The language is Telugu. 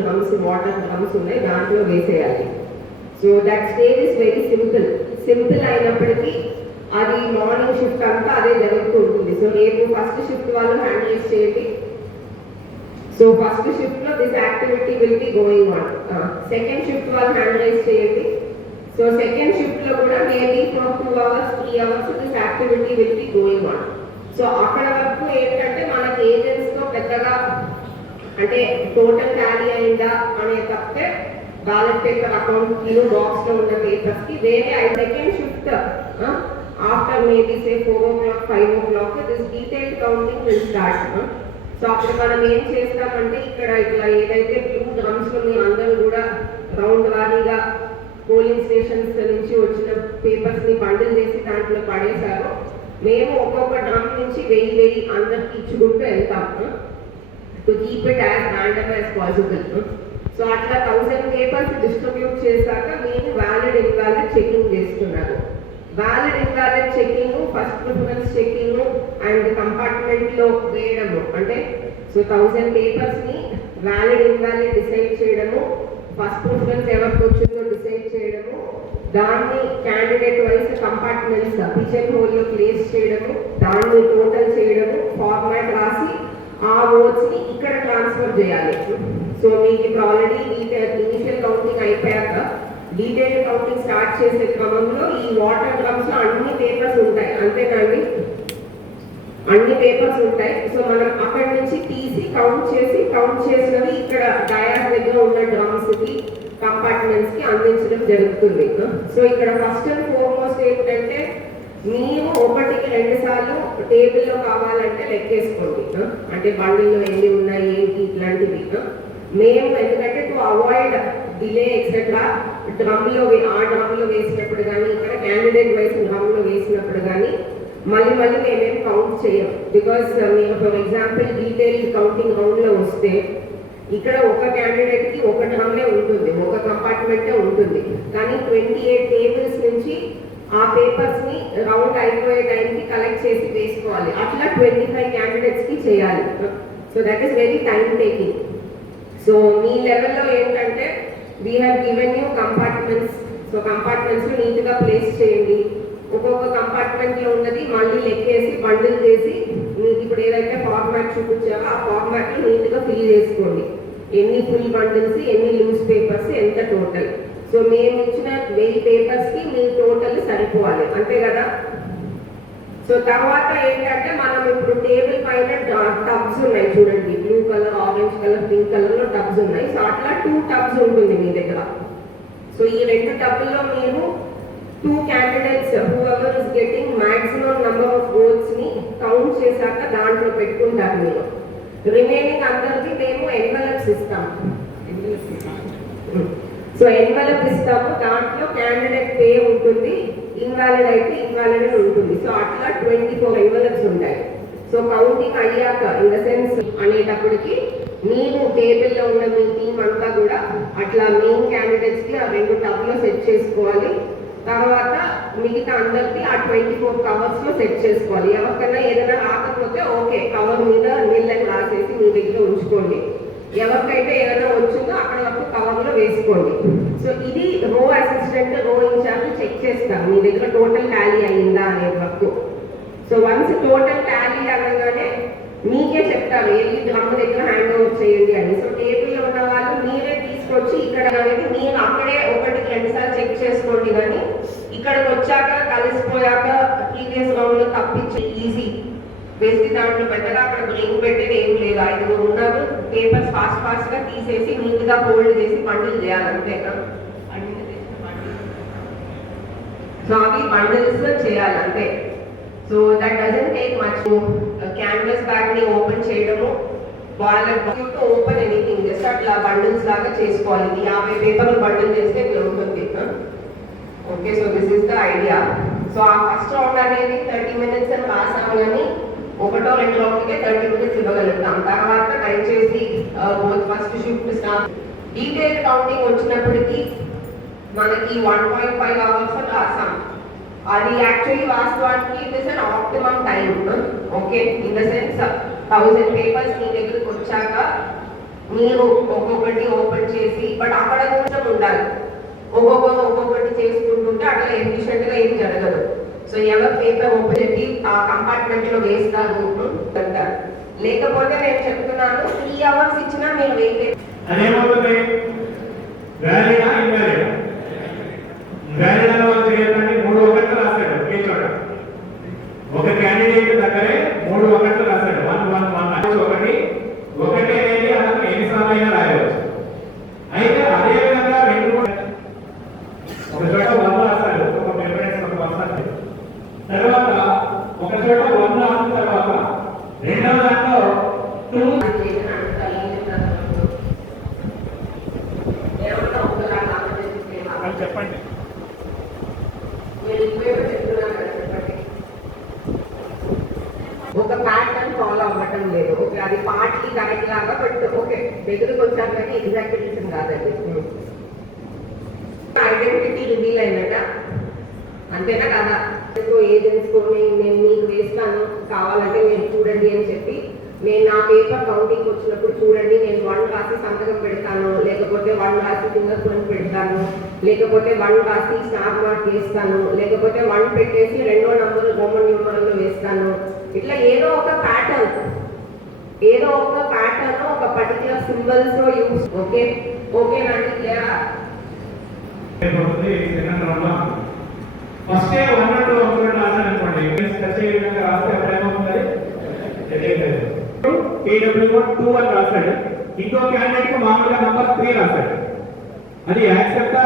డ్రమ్స్ వాటర్ డ్రమ్స్ ఉన్నాయి దాంట్లో వేసేయాలి. So that stage is very simple simple అయినప్పటికీ అది మార్నింగ్ షిఫ్ట్ అంతా అదే జరుగుతూ ఉంటుంది. సో రేపు ఫస్ట్ షిఫ్ట్ వాళ్ళు హ్యాండిల్ చేయండి. సో ఫస్ట్ షిఫ్ట్లో this activity will be going on second shift వాళ్ళు హ్యాండిల్ చేయండి. సో సెకండ్ షిఫ్ట్లో కూడా maybe from two hours three hours this activity will be going on so అక్కడ వరకు ఏంటంటే మనకి అంటే టోటల్ టాలీ అయిందా అనే తప్పితే బ్యాలెట్ పేపర్ అకౌంట్ కిలో బాక్స్లో ఉన్న పేపర్స్కి వేరే second shift after maybe say four o'clock five o'clock this detail counting will start so అప్పుడు మనం ఏం చేస్తామంటే ఇక్కడ ఇట్లా ఏదైతే బ్లూ డ్రమ్స్ మీ అందరూ కూడా రౌండ్ వారీగా పోలింగ్ స్టేషన్స్ నుంచి వచ్చిన పేపర్స్ని బండిల్ చేసి దాంట్లో పడేశారు. మేము ఒక్కొక్క డ్రమ్ నుంచి వెయ్యి వెయ్యి అందరికి ఇచ్చుకుంటూ వెళ్తాము to keep it as random as possible so అట్లా థౌసండ్ పేపర్స్ డిస్ట్రిబ్యూట్ చేశాక మేము వ్యాలిడ్ ఇన్వాలిడ్ చెకింగ్ చేస్తున్నారు valid invalid checking first preference checking and కంపార్ట్మెంట్లో వేయడము. అంటే సో థౌసండ్ పేపర్స్ని వ్యాలిడ్ ఇన్వాలిడ్ డిసైడ్ చేయడము ఫస్ట్ ప్రిఫరెన్స్ ఎవరికి వచ్చిందో డిసైడ్ చేయడము దాన్ని క్యాండిడేట్ వైజ్ కంపార్ట్మెంట్స్ పిచన్ హోల్లో ప్లేస్ చేయడము దాన్ని టోటల్ చేయడము ఫార్మాట్ రాసి ఆ ఓట్స్ని ఇక్కడ ట్రాన్స్ఫర్ చేయాలి. సో మీకు ఇప్పుడు ఆల్రెడీ ఇనిషియల్ కౌంటింగ్ అయిపోయాక డీటెయిల్ కౌంటింగ్ స్టార్ట్ చేసే క్రమంలో ఈ వాటర్ డ్రమ్స్లో అన్ని పేపర్స్ ఉంటాయి. అంతేనండి అన్ని పేపర్స్ ఉంటాయి. సో మనం అక్కడి నుంచి తీసి కౌంట్ చేసి కౌంట్ చేసినవి ఇక్కడ డయాస్ దగ్గర ఉన్న డ్రమ్స్కి కంపార్ట్మెంట్స్కి అందించడం జరుగుతుంది. సో ఇక్కడ ఫస్ట్ అండ్ ఫోర్మోస్ట్ ఏంటంటే మీరు ఒకటికి రెండు సార్లు టేబుల్లో కావాలంటే లెక్కేసుకోండి అంటే బండిల్లో ఎన్ని ఉన్నాయి ఏంటి ఇట్లాంటివి మేము ఎందుకంటే టు అవాయిడ్ డిలే ఎక్సెట్రా డ్రమ్లో ఆ డ్రమ్లో వేసినప్పుడు కానీ ఇక్కడ క్యాండిడేట్ వైస్ డ్రమ్లో వేసినప్పుడు కానీ మళ్ళీ మళ్ళీ మేమేం కౌంట్ చేయం బికాస్ మీరు ఫర్ ఎగ్జాంపుల్ డీటెయిల్ కౌంటింగ్ రౌండ్లో వస్తే ఇక్కడ ఒక క్యాండిడేట్కి ఒక డ్రమ్లే ఉంటుంది ఒక కంపార్ట్మెంటే ఉంటుంది. కానీ ట్వంటీ ఎయిట్ టేబుల్స్ నుంచి ఆ పేపర్స్ని రౌండ్ అయిపోయే టైంకి కలెక్ట్ చేసి వేసుకోవాలి అట్లా ట్వంటీ ఫైవ్ క్యాండిడేట్స్కి చేయాలి. So that is very time taking so మీ లెవెల్లో ఏంటంటే we have given you compartments so compartments నీట్గా ప్లేస్ చేయండి. ఒక్కొక్క కంపార్ట్మెంట్లో ఉన్నది మళ్ళీ లెక్కేసి బండిల్ చేసి మీకు ఇప్పుడు ఏదైతే ఫార్మాట్ చూపించావో ఆ ఫార్మాట్లో నీట్గా ఫిల్ చేసుకోండి. ఎన్ని ఫుల్ బండిల్స్ ఎన్ని న్యూస్ పేపర్స్ ఎంత టోటల్ సో మేము ఇచ్చిన వెయ్యి పేపర్స్కి మీ టోటల్ సరిపోవాలి అంతే కదా? సో తర్వాత ఏంటంటే మనం ఇప్పుడు టేబుల్ పైన టబ్స్ ఉన్నాయి చూడండి blue colour orange colour pink కలర్లో టబ్స్ ఉన్నాయి. సో అట్లా టూ టబ్స్ ఉంటుంది మీ దగ్గర. సో ఈ రెండు టబ్లో మీరు two candidates whoever is getting maximum number of ఓట్స్ని count చేశాక దాంట్లో పెట్టుకుంటారు మీరు. రిమైనింగ్ అందరికి మేము ఎన్వలప్స్ ఇస్తాం. సో ఎన్వలప్ ఇస్తాము దాంట్లో క్యాండిడేట్ పే ఉంటుంది ఇన్వాలిడ్ అయితే ఇన్వాలిడ్ అని ఉంటుంది. సో అట్లా ట్వంటీ ఫోర్ ఎన్వలప్స్ ఉంటాయి. సో కౌంటింగ్ అయ్యాక ఇన్ ద సెన్స్ అనేటప్పటికి మీరు టేబుల్లో ఉన్న మీ టీం అంతా కూడా అట్లా మెయిన్ క్యాండిడేట్స్కి ఆ రెండు టబ్లో సెట్ చేసుకోవాలి. తర్వాత మిగతా అందరికి ఆ ట్వంటీ ఫోర్ కవర్స్లో సెట్ చేసుకోవాలి. ఎవరికైనా ఏదైనా రాకపోతే ఓకే కవర్ మీద నీళ్ళని రాసేసి మీ దగ్గర ఉంచుకోండి. ఎవరికైతే ఏదైనా వచ్చిందో అక్కడ వరకు కవర్లో వేసుకోండి. సో ఇది రో అసిస్టెంట్ రో ఇన్ఛార్జ్ చెక్ చేస్తారు. మీ దగ్గర టోటల్ టాలీ అయిందా అనే వరకు. సో వన్స్ టోటల్ టాలీ అనగానే మీకే చెప్తారు వెళ్ళి డ్రమ్ దగ్గర హ్యాండ్ ఓవర్ చేయండి అని. సో టేబుల్లో ఉన్న వాళ్ళు మీరే తీసుకొచ్చి ఇక్కడ అనేది మీరు అక్కడే ఒకటి రెండుసార్లు చెక్ చేసుకోండి. కానీ ఇక్కడికి వచ్చాక కలిసిపోయాక ప్రీవియస్ రౌండ్లో తప్పించి ఈజీ బేసిక్ దాంట్లో పెద్దగా అక్కడ బ్రేక్ పెట్టేది ఏం లేదు. ఐదుగురు ఉన్నారు పేపర్స్ ఫాస్ట్ ఫాస్ట్గా తీసేసి నీట్గా ఫోల్డ్ చేసి బండిల్ చేయాలి. అంతే సో అవి బండిల్స్ చేయాలి. అంతే. So that doesn't take much canvas బ్యాగ్ని open చేయడము వాళ్ళ ఓపెన్ ఎనీథింగ్ జస్ట్ అట్లా బండిల్స్ లాగా చేసుకోవాలి. ఇది యాభై పేపర్లు బండిల్ చేస్తే ఇట్లా ఉంటుంది okay so this is the idea so ఆ ఫస్ట్ రౌండ్ అనేది థర్టీ మినిట్స్ అని రాసాము కానీ ఒకటో రెండు రౌండ్కే థర్టీ రూపీస్ ఇవ్వగలుగుతాం. తర్వాత దయచేసి first shift staff detail counting వచ్చినప్పటికీ మనకి వన్ పాయింట్ ఫైవ్ అవర్స్ రాసాం అది యాక్చువల్లీ వాస్తవానికి it is an optimum time okay? In the sense thousand papers మీ దగ్గరికి వచ్చాక మీరు ఒక్కొక్కటి ఓపెన్ చేసి బట్ అక్కడ కొంచెం ఉండాలి. ఒక్కొక్క ఒక్కొక్కటి చేసుకుంటుంటే అట్లా ఎఫిషియెంట్గా ఏం జరగదు. సో ఎవరు పేపర్ ఓపెన్ చేసి ఆ కంపార్ట్మెంట్లో వేస్తారు అంటారు. లేకపోతే నేను చెప్తున్నాను త్రీ అవర్స్ ఇచ్చినా మీరు వేయలేదు ఒక క్యాండిడేట్ దగ్గరే వ్యాలిడ్ అన్న వాళ్ళు చేయాలంటే మూడు ఒకట్లు రాశాడు ఒకే చోట ఒక క్యాండిడేట్ దగ్గరే మూడు ఒకట్లు రాశాడు వన్ వన్ వన్ అది ఒకటి ఒకటి అనేది అతను ఎన్నిసార్లు అయినా రాయవచ్చు అయితే అదే విధంగా రెండు కూడా ఒక చోట వన్ రాశాడు ఒక ప్రిఫరెన్స్ ఒక పర్సెంట్ తర్వాత ఒక చోట వన్ రాసిన తర్వాత రెండవ దాంట్లో టూ ఏమన్నా ఒకలాగా ఆలోచిస్తే అని చెప్పండి మీరు ఇప్పుడే చెప్తున్నారు కదా చెప్పండి ఒక ఫాలో అవ్వటం లేదు. ఓకే అది పార్ట్లీ దానికి లాగా బట్ ఓకే దగ్గరకు వచ్చాను కానీ ఎగ్జాక్ట్ రీజన్ కాదండి ఐడెంటిటీ రివీల్ అయినట అంతేనా కదా? ఏజెంట్స్ నేను మీకు వేస్తాను కావాలంటే నేను చూడండి అని చెప్పి నేను నా పేపర్ కౌంటింగ్ వచ్చినప్పుడు చూడండి నేను వన్ రాసి సంతకం పెడతాను లేకపోతే వన్ రాసి ఫింగర్ ప్రింట్ పెడతాను లేకపోతే వన్ రాసి స్టార్ మార్క్ వేస్తాను లేకపోతే వన్ పెట్టేసి రెండో నంబర్ రోమన్ న్యూమరల్లో వేస్తాను. ఇట్లా ఏదో ఒక ఏదో ఒక ప్యాటర్న్ ఒక పర్టికులర్ సింబల్స్లో యూస్ ఓకే ఓకే నాకు క్లియరా అయిపోతుంది second first one and two అవుతుంది రాశాను అనుకోండి. టచ్ అయ్యే విధంగా రాస్తే అప్పుడు ఏమవుతుంది? కేడబ్ల్యూ టూ అని రాశాడు. ఇంకో క్యాండిడేట్కు మామూలుగా నంబర్ త్రీ రాశాడు. అది యాక్సెప్టా